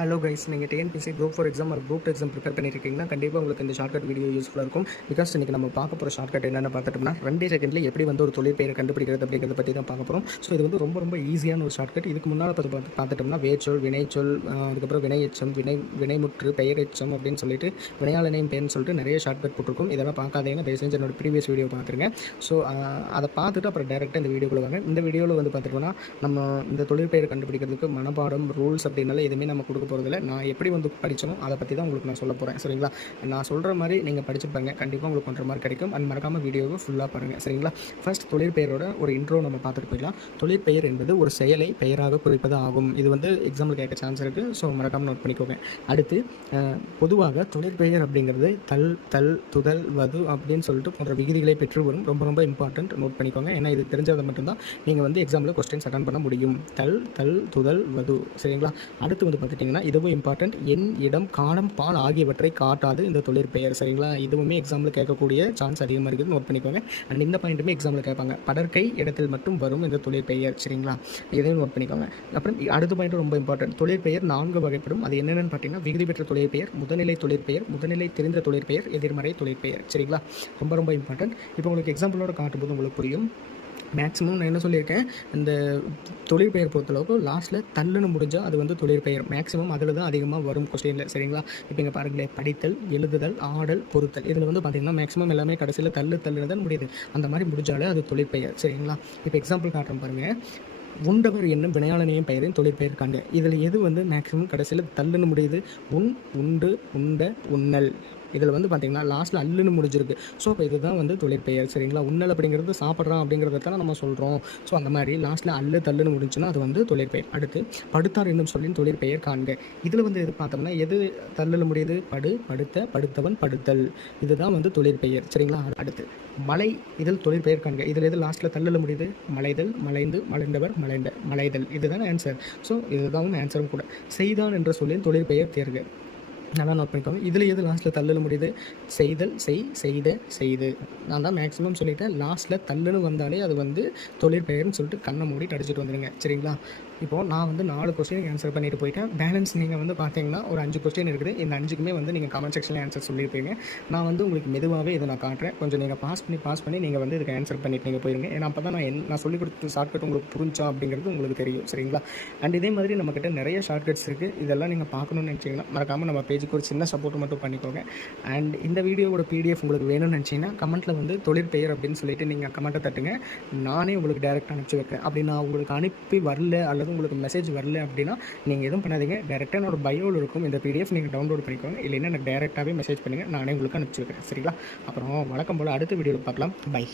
Hello guys, நீங்கள் TNPSC group 4 exam ஒரு group exam prepare பண்ணியிருக்கீங்கன்னா கண்டிப்பாக உங்களுக்கு இந்த ஷார்ட்கட் வீடியோ யூஸ்ஃபுல்லாக இருக்கும். பிகாஸ் இன்றைக்கி நம்ம பார்க்க போகிற ஷார்ட்கட் என்னென்னு பார்த்துட்டோம்னா 2 செகண்ட்லேயே எப்படி வந்து ஒரு தொழிற்பெயரை கண்டுபிடிக்கிறது அப்படிங்கிறத பற்றி தான் பார்க்க போகிறோம். ஸோ இது வந்து ரொம்ப ஈஸியான ஒரு ஷார்ட்கட். இதுக்கு முன்னால் பார்த்துட்டோம்னா வேச்சொல், வினைச்சொல், அதுக்கப்புறம் வினையெச்சம், வினைமுற்று, பெயரெச்சம் அப்படின்னு சொல்லிட்டு வினையாளனையும் பெயர்னு சொல்லிட்டு நிறைய ஷார்ட்கட் போட்டிருக்கும். இதெல்லாம் பார்க்காதீங்கன்னா தயவு செஞ்சு என்னோட ப்ரீவியஸ் வீடியோ பார்த்துருங்க. ஸோ அதை பார்த்துட்டு அப்புறம் டேரெக்டாக இந்த வீடியோக்குள்ள வாங்க. இந்த வீடியோவில் வந்து பார்த்துட்டோம்னா நம்ம இந்த தொழிற்பெயரை கண்டுபிடிக்கிறதுக்கு மனப்பாடம், ரூல்ஸ் அப்படின்னால எதுவுமே நம்ம கொடுக்க போகிறதில்ல. நான் எப்படி வந்து படித்தனோ அதை பற்றி தான் உங்களுக்கு நான் சொல்ல போகிறேன். சரிங்களா? நான் சொல்கிற மாதிரி நீங்கள் படித்து பாருங்கள், கண்டிப்பாக உங்களுக்கு 1.5 மார்க் கிடைக்கும். அது மறக்காமல் வீடியோவை ஃபுல்லாக பாருங்கள். சரிங்களா? ஃபர்ஸ்ட் தொழிற்பெயரோட ஒரு இன்ட்ரோ நம்ம பார்த்துட்டு போயிடலாம். தொழிற்பெயர் என்பது ஒரு செயலை பெயராக குறிப்பது ஆகும். இது வந்து எக்ஸாம்பிள் கேட்க சான்ஸ் இருக்குது. ஸோ மறக்காமல் நோட் பண்ணிக்கோங்க. அடுத்து பொதுவாக தொழிற்பெயர் அப்படிங்கிறது தல், துதல், வது அப்படின்னு சொல்லிட்டு போன்ற விகுதிகளை பெற்று வரும். ரொம்ப இம்பார்ட்டன்ட், நோட் பண்ணிக்கோங்க. ஏன்னா இது தெரிஞ்சதை மட்டும்தான் நீங்கள் வந்து எக்ஸாம்பிள் கொஸ்டின்ஸ் அட்டன் பண்ண முடியும். தல், துதல், வது. சரிங்களா? அடுத்து வந்து பார்த்துட்டிங்கன்னா இதுவும் இம்பார்ட்டன்ட். எண், இடம், காலம், பால் ஆகியவற்றை காட்டாது இந்த தொழிற்பெயர். சரிங்களா? இதுவுமே எக்ஸாம்பிள் கேட்கக்கூடிய சான்ஸ் அதிகமாக இருக்குது, நோட் பண்ணிக்கோங்க. அண்ட் இந்த பாயிண்ட்டுமே எக்ஸாம்பிள் கேட்பாங்க. படற்கை இடத்தில் மட்டும் வரும் இந்த தொழிற்பெயர். சரிங்களா? இதையும் நோட் பண்ணிக்கோங்க. அப்புறம் அடுத்த பாயிண்ட் ரொம்ப இம்பார்ட்டன்ட். தொழிற்பெயர் 4 வகைப்படும். அது என்னென்னு பார்த்தீங்கன்னா விகுதி பெற்ற தொழிற்பெயர், முதல்நிலை தொழிற்பெயர், முதல்நிலை தெரிந்த தொழிற்பெயர், எதிர்மறை தொழிற்பெயர். சரிங்களா? ரொம்ப இம்பார்ட்டன்ட். இப்போ உங்களுக்கு எக்ஸாம்பிளோட காட்டும்போது உங்களுக்கு புரியும். மேக்ஸிமம் நான் என்ன சொல்லியிருக்கேன், இந்த தொழிற்பெயர் பொறுத்தளவுக்கு லாஸ்ட்டில் தள்ளுன்னு முடிஞ்சால் அது வந்து தொழிற்பெயர். மேக்ஸிமம் அதில் தான் அதிகமாக வரும் கொஸ்டினில். சரிங்களா? இப்போ இங்கே பாருங்களேன், படித்தல், எழுதுதல், ஆடல், பொறுத்தல். இதில் வந்து பார்த்திங்கன்னா மேக்ஸிமம் எல்லாமே கடைசியில் தள்ளுன்னு தான் முடியுது. அந்த மாதிரி முடிஞ்சாலே அது தொழிற்பெயர். சரிங்களா? இப்போ எக்ஸாம்பிள் காட்டுறேன் பாருங்கள். உண்டவர் என்னும் வினையாளனையும் பெயரின் தொழிற்பெயர் காண்க. இதில் எது வந்து மேக்ஸிமம் கடைசியில் தள்ளுன்னு முடியுது? உண்டு, உண்ட, உண்ணல். இதில் வந்து பார்த்திங்கன்னா லாஸ்ட்டில் அல்லுன்னு முடிஞ்சிருக்கு. ஸோ இப்போ இதுதான் வந்து தொழிற்பெயர். சரிங்களா? உண்ணல் அப்படிங்கிறது சாப்பிட்றான் அப்படிங்கிறத தான் நம்ம சொல்கிறோம். ஸோ அந்த மாதிரி லாஸ்ட்டில் தள்ளுன்னு முடிஞ்சுன்னா அது வந்து தொழிற்பெயர். அடுத்து படுத்தார் என்னும் சொல்லின் தொழிற்பெயர் காண்க. இதில் வந்து எது பார்த்தோம்னா எது தள்ளில் முடியுது? படுத்த, படுத்தவன், படுத்தல். இதுதான் வந்து தொழிற்பெயர். சரிங்களா? அடுத்து மலை, இதில் தொழிற்பெயர் காண்க. இதில் எது லாஸ்ட்டில் தள்ளில் முடியுது? மலைதல், மலைந்து, மலைந்தவர், மலைதல். இதுதான் ஆன்சர். ஸோ இதுதான் ஆன்சரும் கூட. செய்தான் என்ற சொல்லின் தொழிற்பெயர் தேர்க. நல்லா நோட் பண்ணிக்கோங்க. இதில் எது லாஸ்ட்டில் தள்ளுன்னு முடியுது? செய்தல், செய்து. நான் தான் மேக்ஸிமம் சொல்லிட்டேன், லாஸ்ட்டில் தள்ளுன்னு வந்தாலே அது வந்து தொழிற்பெயர்னு சொல்லிட்டு கண்ணை மூடிட்டு அடிச்சுட்டு வந்துடுங்க. சரிங்களா? இப்போது நான் வந்து 4 கொஸ்டினுக்கு ஆன்சர் பண்ணிட்டு போயிட்டேன். பேலன்ஸ் நீங்கள் வந்து பார்த்தீங்கன்னா ஒரு 5 கொஸ்டின் இருக்குது. இந்த 5க்குமே வந்து நீங்கள் கமெண்ட் செக்ஷனில் ஆன்சர் சொல்லியிருப்பீங்க. நான் வந்து உங்களுக்கு மெதுவாகவே இதை நான் காட்டுறேன். கொஞ்சம் நீங்கள் பாஸ் பண்ணி நீங்கள் வந்து இதுக்கு ஆன்சர் பண்ணிட்டு நீங்கள் போயிருங்க. ஏன்னா அப்போ தான் நான் சொல்லிக் கொடுத்த ஷார்ட்கட் உங்களுக்கு புரிஞ்சா அப்படிங்கிறது உங்களுக்கு தெரியும். சரிங்களா? அண்ட் இதே மாதிரி நம்மக்கிட்ட நிறைய ஷார்ட்கட்ஸ் இருக்குது. இதெல்லாம் நீங்கள் பார்க்கணுன்னு நினச்சிங்கன்னா மறக்காமல் நம்ம பேஜுக்கு ஒரு சின்ன சப்போர்ட் மட்டும் பண்ணிக்கோங்க. அண்ட் இந்த வீடியோவோட PDF உங்களுக்கு வேணும்னு நினச்சிங்கன்னா கமெண்ட்டில் வந்து தொழிற்பெயர் அப்படின்னு சொல்லிட்டு நீங்கள் கமெண்ட்டை தட்டுங்க. நானே உங்களுக்கு டேரெக்டாக அனுப்பிச்சி வைக்கிறேன். அப்படி நான் உங்களுக்கு அனுப்பி வரல அல்லது உங்களுக்கு மெசேஜ் வரல அப்படின்னா நீங்கள் எதுவும் பண்ணாதீங்க. டேரெக்டாக என்னோட பயோவில் இருக்கும் இந்த PDF, நீங்கள் டவுன்லோட் பண்ணிக்கோங்க. இல்லைன்னா எனக்கு டேரெக்டாகவே மெசேஜ் பண்ணுங்கள், நானே உங்களுக்கு அனுப்பிச்சி வைக்கிறேன். சரிங்களா? அப்புறம் வழக்கம் போல் அடுத்த வீடியோவில் பார்க்கலாம். பை.